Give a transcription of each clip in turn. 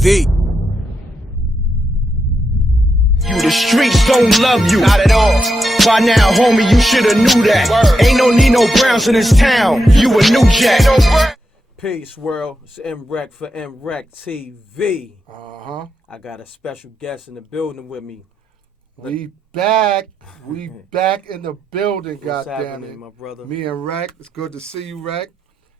MRecktv. The streets don't love you. Not at all. By now, homie, you shoulda knew that. Word. Ain't no need no Browns in this town. You a new jack. Peace, world. It's M.Reck for MRecktv. I got a special guest in the building with me. We back. We back in the building, What's goddammit. happening, my brother? Me and Reck. It's good to see you, Reck.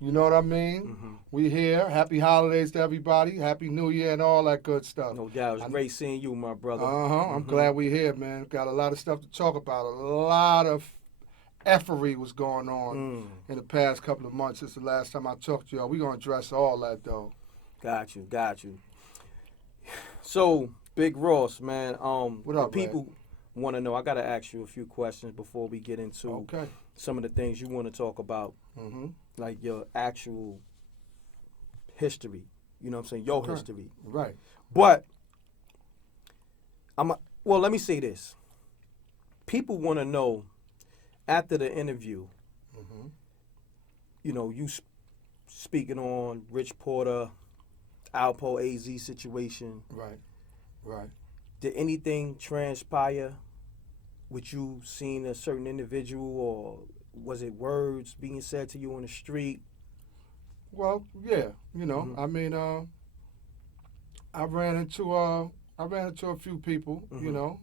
You know what I mean? We here. Happy holidays to everybody. Happy New Year and all that good stuff. No doubt. It's great seeing you, my brother. I'm glad we here, man. Got a lot of stuff to talk about. A lot of effery was going on in the past couple of months since the last time I talked to y'all. We're going to address all that, though. Got you. So, Big Ross, man. What up, people want to know. I got to ask you a few questions before we get into some of the things you want to talk about. Like your actual history. You know what I'm saying? Your history. Right. But, let me say this. People want to know, after the interview, you know, you speaking on Rich Porter, Alpo AZ situation. Right. Did anything transpire with you seeing a certain individual, or was it words being said to you on the street? Well, yeah, you know, I mean, I ran into a few people, you know.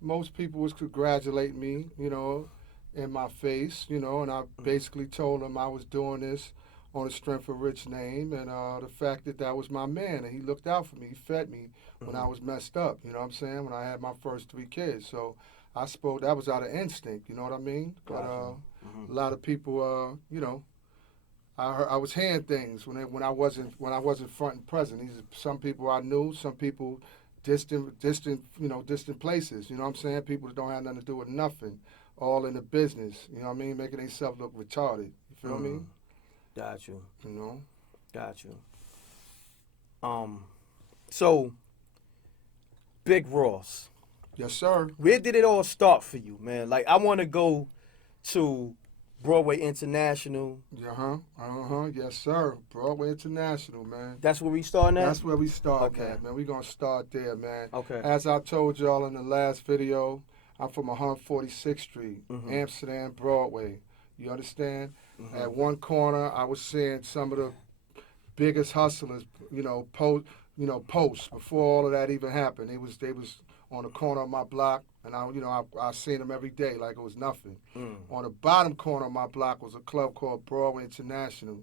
Most people was congratulating me, you know, in my face, you know, and I basically told them I was doing this on the strength of Rich's name and the fact that was my man, and he looked out for me, he fed me when I was messed up, you know what I'm saying, when I had my first 3 kids. So I spoke, that was out of instinct, you know what I mean? But a lot of people, you know, I was hearing things when I wasn't front and present. Some people I knew, some people distant places. You know what I'm saying? People that don't have nothing to do with nothing, all in the business. You know what I mean? Making themselves look retarded. You feel me? Got you. You know? Got you. So, Big Ross. Yes, sir. Where did it all start for you, man? Like, I want to go to Broadway International. Yes, sir. Broadway International, man. That's where we starting at? That's where we start at, man. We're going to start there, man. Okay. As I told y'all in the last video, I'm from 146th Street, Amsterdam, Broadway. You understand? At one corner, I was seeing some of the biggest hustlers, post before all of that even happened. They was on the corner of my block, and I seen them every day like it was nothing. On the bottom corner of my block was a club called Broadway International.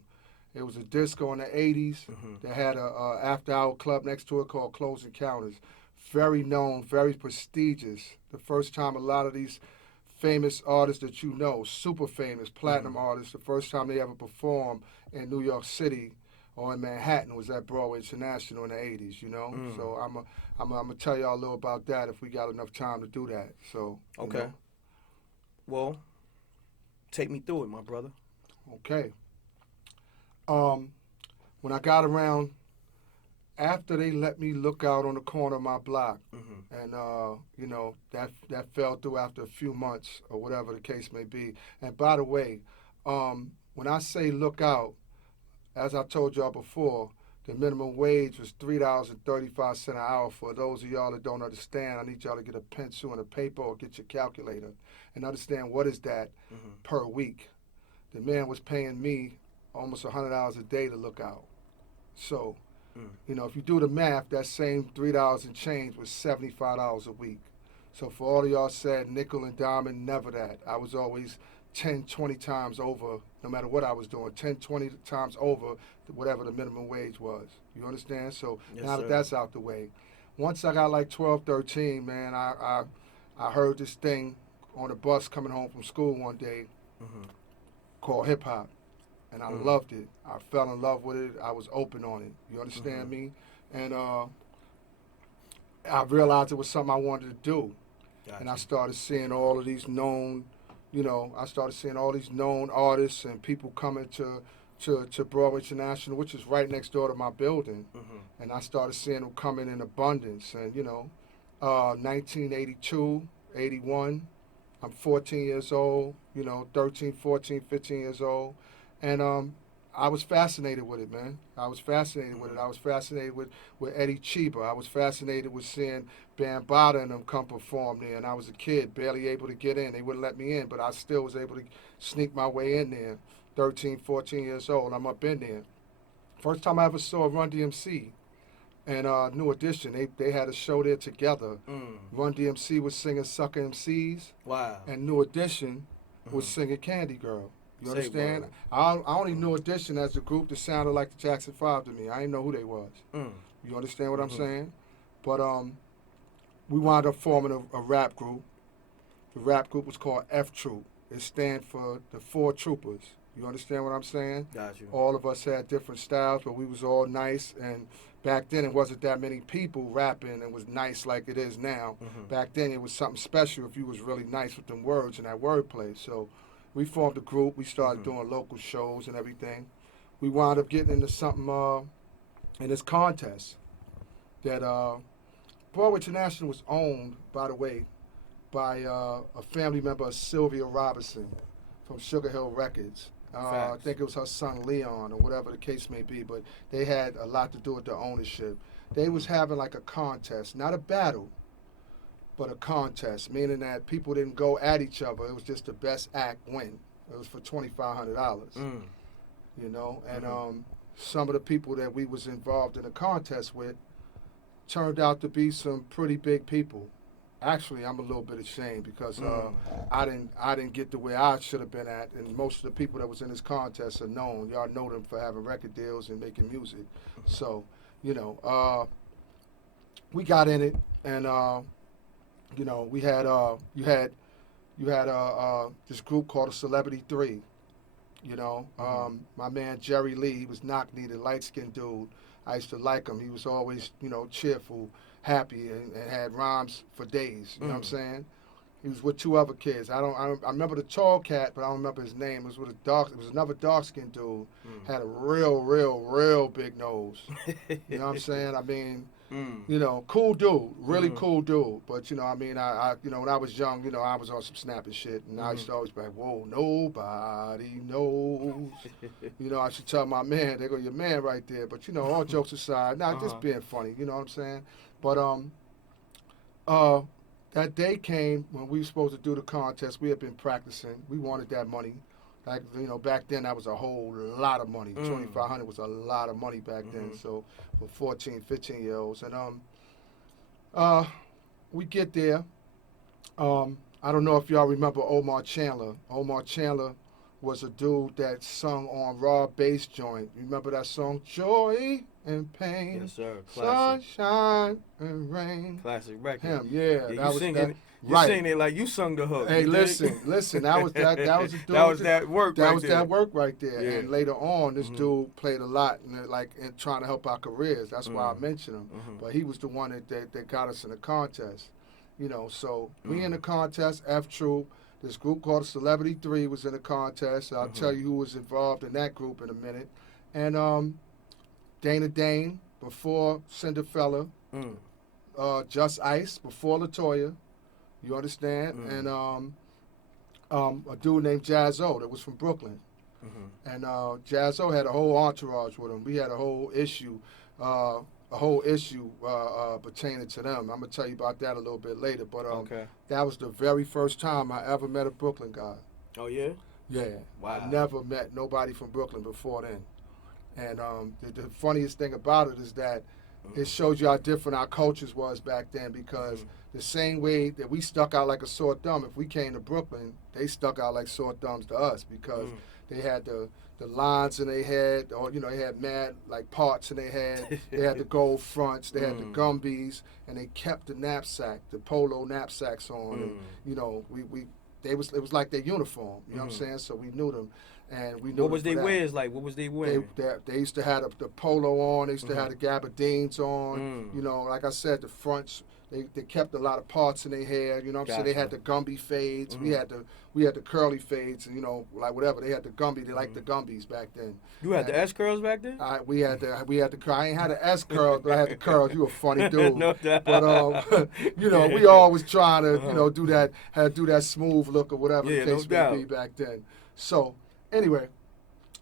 It was a disco in the 80s that had a after-hour club next to it called Close Encounters. Very known, very prestigious. The first time a lot of these famous artists that you know, super famous, platinum artists, the first time they ever performed in New York City or in Manhattan was at Broadway International in the 80s, you know? So I'm going to tell y'all a little about that if we got enough time to do that. So, okay. You know. Well, take me through it, my brother. Okay. When I got around, after they let me look out on the corner of my block, and, that fell through after a few months or whatever the case may be. And by the way, when I say look out, as I told y'all before, the minimum wage was $3.35 an hour. For those of y'all that don't understand, I need y'all to get a pencil and a paper or get your calculator and understand what is that per week. The man was paying me almost $100 a day to look out. So, if you do the math, that same $3 and change was $75 a week. So for all of y'all said nickel and diamond, never that. I was always 10, 20 times over, no matter what I was doing, 10, 20 times over whatever the minimum wage was. You understand? So now that that's out the way, once I got like 12, 13, man, I heard this thing on the bus coming home from school one day called hip hop. And I loved it. I fell in love with it. I was open on it. You understand me? And I realized it was something I wanted to do. Gotcha. And I started seeing all of these known, artists and people coming to Broadway International, which is right next door to my building. And I started seeing them coming in abundance. And, 1982, 81, I'm 14 years old, 13, 14, 15 years old. And I was fascinated with it, man. I was fascinated with it. I was fascinated with Eddie Chiba. I was fascinated with seeing Bambaataa and them come perform there. And I was a kid, barely able to get in. They wouldn't let me in, but I still was able to sneak my way in there. 13, 14 years old, I'm up in there. First time I ever saw Run DMC and New Edition, they had a show there together. Run DMC was singing Sucker MCs. Wow. And New Edition was singing Candy Girl. You understand? I only knew Edition as a group that sounded like the Jackson 5 to me. I didn't know who they was. You understand what I'm saying? But we wound up forming a rap group. The rap group was called F Troop. It stands for the Four Troopers. You understand what I'm saying? Got you. All of us had different styles, but we was all nice. And back then, it wasn't that many people rapping and was nice like it is now. Back then, it was something special if you was really nice with them words and that wordplay. So we formed a group. We started doing local shows and everything. We wound up getting into something in this contest that Broadway International was owned, by the way, by a family member of Sylvia Robinson from Sugar Hill Records. I think it was her son Leon or whatever the case may be, but they had a lot to do with the ownership. They was having like a contest, not a battle, but a contest, meaning that people didn't go at each other. It was just the best act win. It was for $2,500, you know. And some of the people that we was involved in the contest with turned out to be some pretty big people. Actually, I'm a little bit ashamed because I didn't get to where I should have been at, and most of the people that was in this contest are known. Y'all know them for having record deals and making music. So, you know, we got in it, and you know, we had you had this group called a Celebrity 3. You know, my man Jerry Lee, he was knock-kneed, a light-skinned dude. I used to like him. He was always, you know, cheerful, happy, and had rhymes for days. You know what I'm saying? He was with two other kids. I remember the tall cat, but I don't remember his name. It was another dark-skinned dude. Had a real big nose. You know what I'm saying? I mean, you know, cool dude, really cool dude. But you know, I mean, I you know, when I was young, you know, I was on some snapping shit, and I used to always be like, whoa, nobody knows. You know, I should tell my man, there go your man right there. But you know, all jokes aside, just being funny. You know what I'm saying? But that day came when we were supposed to do the contest. We had been practicing. We wanted that money. Like, you know, back then that was a whole lot of money. $2,500 was a lot of money back then. So for 14, 15-year-olds, and we get there. I don't know if y'all remember Omar Chandler. Omar Chandler was a dude that sung on Raw Bass Joint. Remember that song, Joy and Pain? Yes, sir. Classic. Sunshine and Rain. Classic record. Him, yeah. You that was singing, that. You Right. sing it like you sung the hook. Hey, you listen. That was a dude. That was that work That right was there. that work right there. Yeah. And later on, this dude played a lot in trying to help our careers. That's why I mentioned him. But he was the one that got us in the contest. You know, so we in the contest, F Troop. This group called Celebrity 3 was in the contest. I'll tell you who was involved in that group in a minute. And Dana Dane before Cinderfella. Just Ice before LaToya. You understand? And a dude named Jazzo that was from Brooklyn. And Jazzo had a whole entourage with him. We had a whole issue pertaining to them. I'm gonna tell you about that a little bit later. But that was the very first time I ever met a Brooklyn guy. Oh yeah? Yeah. Wow. I never met nobody from Brooklyn before then. And the funniest thing about it is that it shows you how different our cultures was back then, because the same way that we stuck out like a sore thumb, if we came to Brooklyn, they stuck out like sore thumbs to us, because they had the lines in their head, or, you know, they had mad, like, parts in their head. They had the gold fronts, they had the Gumbies, and they kept the knapsack, the polo knapsacks on. And, you know, it was like their uniform, you know what I'm saying? So we knew them. And we knew what was they wears like? What was they wearing? They used to have the polo on. They used to have the gabardines on. You know, like I said, the fronts. They kept a lot of parts in their hair. You know what I'm saying? They had the Gumby fades. We had the curly fades. You know, like whatever. They had the Gumby. They liked the Gumbies back then. You had the S curls back then? We had the I ain't had the S curls, but I had the curls. You a funny dude. No doubt. But you know, we always trying to you know do that smooth look or whatever the case may be back then. So. Anyway,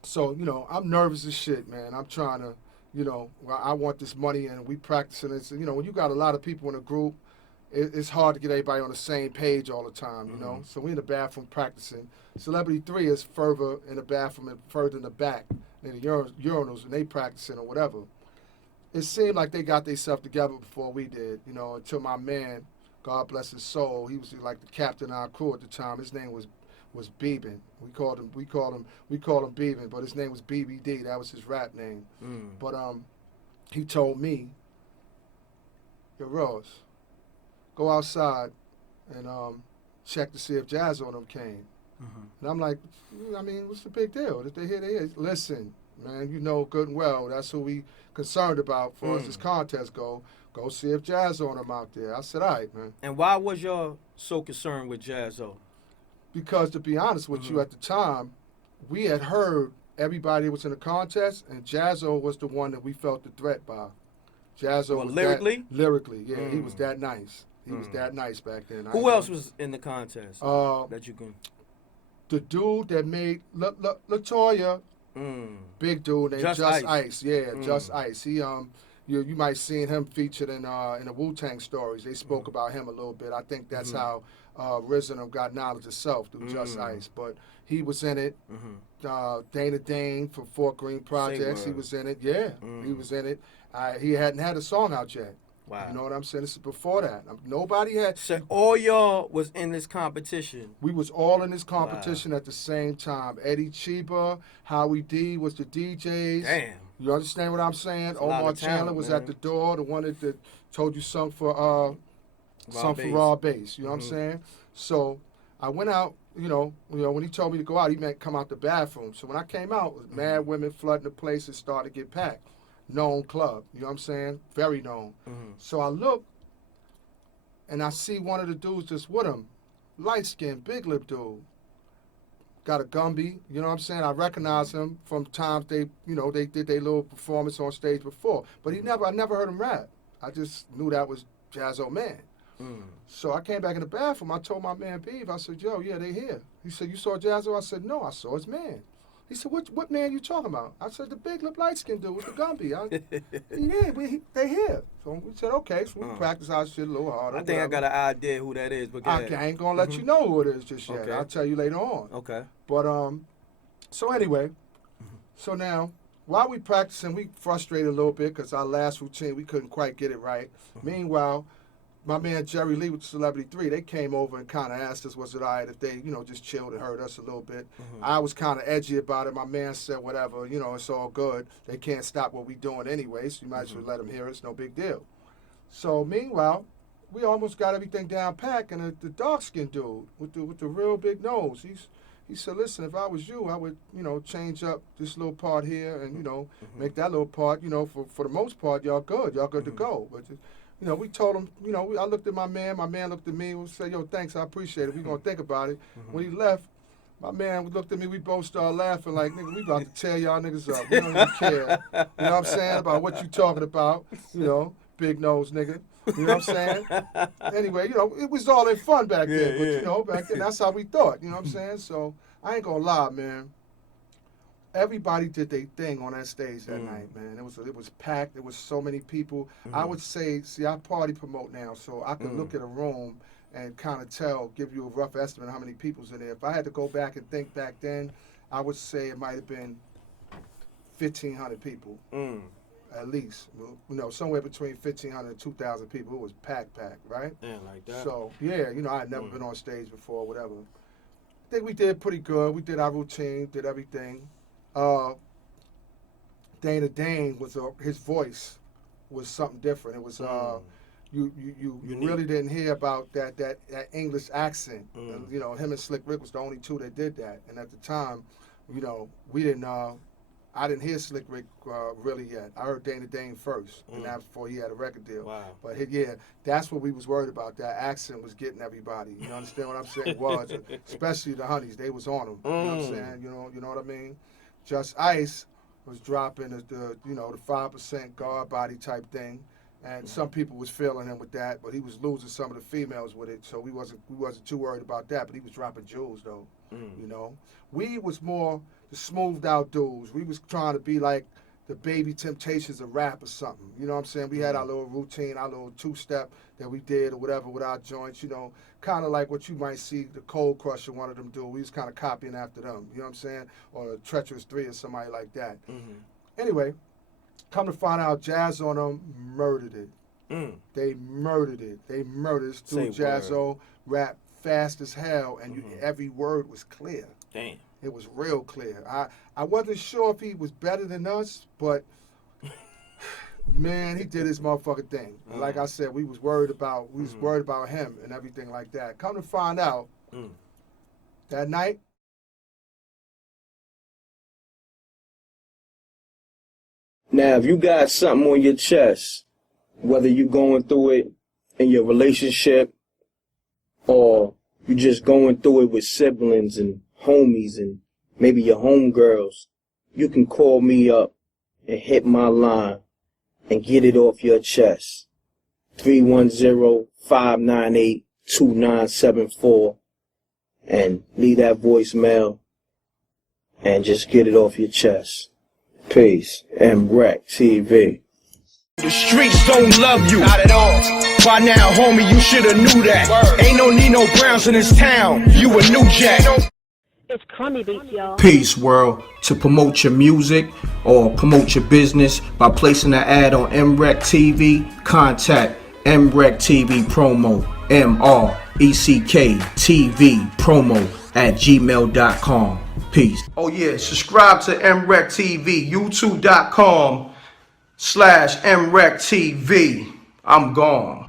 So, I'm nervous as shit, man. I'm trying to, I want this money, and we practicing it. So, when you got a lot of people in a group, it's hard to get everybody on the same page all the time, you know. So we in the bathroom practicing. Celebrity 3 is further in the bathroom and further in the back in the urinals, and they practicing or whatever. It seemed like they got themselves together before we did, until my man, God bless his soul, he was like the captain of our crew at the time. His name was Beeben. We called him Beeben, but his name was BBD. That was his rap name. But he told me, yo, Rose, go outside and check to see if Jazz on them came. And I'm like, I mean, what's the big deal? If they here, they is. Listen, man, you know good and well, that's who we concerned about for us this contest go. Go see if Jazz on them out there. I said, all right, man. And why was y'all so concerned with Jazzo? Because to be honest with you, at the time, we had heard everybody was in the contest, and Jazzo was the one that we felt the threat by. Jazzo was lyrically? Lyrically, yeah, he was that nice. He was that nice back then. Who else was in the contest that you can? The dude that made LaToya, big dude named Just Ice. Yeah, Just Ice. He you might seen him featured in the Wu-Tang stories. They spoke about him a little bit. I think that's how RZA got knowledge of self through Just Ice. But he was in it. Dana Dane from Fort Greene Projects. He was in it. Yeah, he was in it. He hadn't had a song out yet. Wow. You know what I'm saying? This is before that. Nobody had. So all y'all was in this competition. We was all in this competition at the same time. Eddie Chiba, Howie D was the DJs. Damn. You understand what I'm saying? Omar Chandler was at the door, the one that told you sung for Raw Bass. You know what I'm saying? So I went out. When he told me to go out, he meant come out the bathroom. So when I came out, it was mad women flooding the place and started to get packed. Known club, you know what I'm saying? Very known. So I look, and I see one of the dudes that's with him, light-skinned, big lip dude. Got a Gumby, you know what I'm saying? I recognize him from times they did their little performance on stage before. But I never heard him rap. I just knew that was Jazzo Man. So I came back in the bathroom. I told my man Beav, I said, yo, yeah, they here. He said, you saw Jazzo? I said, no, I saw his man. He said, what man you talking about? I said, the big lip light-skinned dude with the Gumby. Yeah, they here. So we said, okay, so we practice our shit a little harder. I think I got an idea who that is, but I ain't going to let you know who it is just yet. Okay. I'll tell you later on. Okay. But, so anyway, so now, while we practicing, we frustrated a little bit because our last routine, we couldn't quite get it right. Meanwhile, my man Jerry Lee with Celebrity 3, they came over and kind of asked us, was it all right if they, just chilled and heard us a little bit. I was kind of edgy about it. My man said, whatever, it's all good. They can't stop what we doing anyway, so you might as well let them hear it. It's no big deal. So meanwhile, we almost got everything down packed, and the dark-skinned dude with the real big nose, he said, listen, if I was you, I would, change up this little part here and, make that little part, for the most part, y'all good to go. But we told him, I looked at my man looked at me, we said, yo, thanks, I appreciate it. We're going to think about it. When he left, my man looked at me, we both started laughing like, nigga, we about to tear y'all niggas up. We don't even care. You know what I'm saying? About what you talking about, big nose nigga. You know what I'm saying? Anyway, it was all in fun back then. But, back then, that's how we thought. You know what I'm saying? So, I ain't going to lie, man. Everybody did their thing on that stage that night, man. It was packed. There was so many people. I would say, see, I party promote now, so I can look at a room and kind of give you a rough estimate of how many people's in there. If I had to go back and think back then, I would say it might have been 1,500 people, at least. Somewhere between 1,500 and 2,000 people. It was packed, right? Yeah, like that. So, yeah, I had never been on stage before, whatever. I think we did pretty good. We did our routine, did everything. Dana Dane his voice was something different. It was you really didn't hear about that English accent. And, him and Slick Rick was the only two that did that. And at the time, we didn't. I didn't hear Slick Rick really yet. I heard Dana Dane first, and that was before he had a record deal. Wow. But that's what we was worried about. That accent was getting everybody. You understand what I'm saying? Was especially the honeys. They was on them. You know what I'm saying? You know what I mean? Just Ice was dropping the 5% guard body type thing, and some people was feeling him with that, but he was losing some of the females with it, so we wasn't too worried about that. But he was dropping jewels though. You know, we was more the smoothed out dudes. We was trying to be like the Baby Temptations of rap or something. You know what I'm saying? We had our little routine, our little two-step that we did or whatever with our joints, you know, kind of like what you might see the Cold Crusher, one of them do. We was kind of copying after them, you know what I'm saying? Or the Treacherous 3 or somebody like that. Anyway, come to find out, Jazz on them murdered it. They murdered it. They murdered it. Dude, Jazzo rap fast as hell, and every word was clear. Damn. It was real clear. I wasn't sure if he was better than us, but man, he did his motherfucking thing. Like I said, we was worried about him and everything like that. Come to find out, that night, now if you got something on your chest, whether you're going through it in your relationship or you're just going through it with siblings and homies and maybe your homegirls, you can call me up and hit my line and get it off your chest. 310-598-2974 and leave that voicemail and just get it off your chest. Peace. MRecktv. The streets don't love you. Not at all. By now, homie, you shoulda knew that. Ain't no Nino Browns in this town. You a new jack. It's Crummy Beats, y'all. Peace, world. To promote your music or promote your business by placing an ad on MRecktv, contact MRecktVpromo, MRecktVpromo @gmail.com. Peace. Oh yeah, subscribe to MRecktV, youtube.com/MRecktV. I'm gone.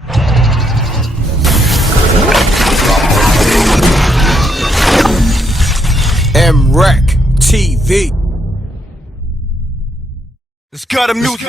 MRecktv. Let's cut him music.